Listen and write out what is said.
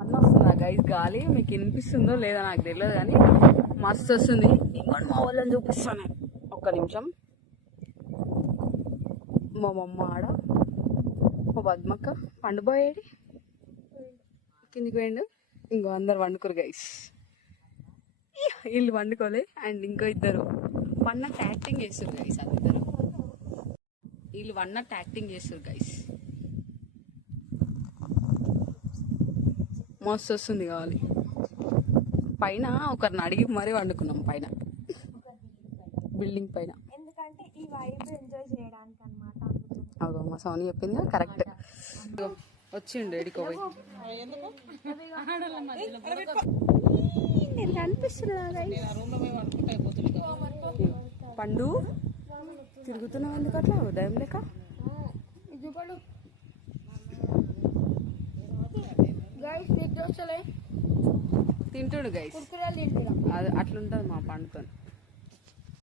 అన్న వస్తుందా గైస్? గాలి మీకు వినిపిస్తుందో లేదా నాకు తెలియదు కానీ మస్తు వస్తుంది. ఇంకోటి మా వాళ్ళని చూపిస్తాను. ఒక్క నిమిషం. మా మమ్మ ఆడ, మా పద్మక్క, పండుబోయేడి కిందికి పోయిండు. ఇంకో అందరు వండుకోరు గైస్. వీళ్ళు వండుకోలే. అండ్ ఇంకో ఇద్దరు వన్నట్టు యాక్టింగ్ చేస్తారు గైస్. వాళ్ళిద్దరు వీళ్ళు వన్నట్టు యాక్టింగ్ చేస్తారు గైస్. మస్తు వస్తుంది కావాలి. పైన ఒకరిని అడిగి మరీ వండుకున్నాం పైన, బిల్డింగ్ పైన. ఎందుకంటే ఈ వైబ్ ఎంజాయ్ చేయడానికి అన్నమాట. అదో మా సోని చెప్పింది కరెక్ట్. వచ్చిండు ఎడికోపోయి. పండు తిరుగుతున్నావు ఎందుకు అట్లా ఉదయం లేక? తింటుడు గైస్. అది అట్లుంటుంది మా పండుతో.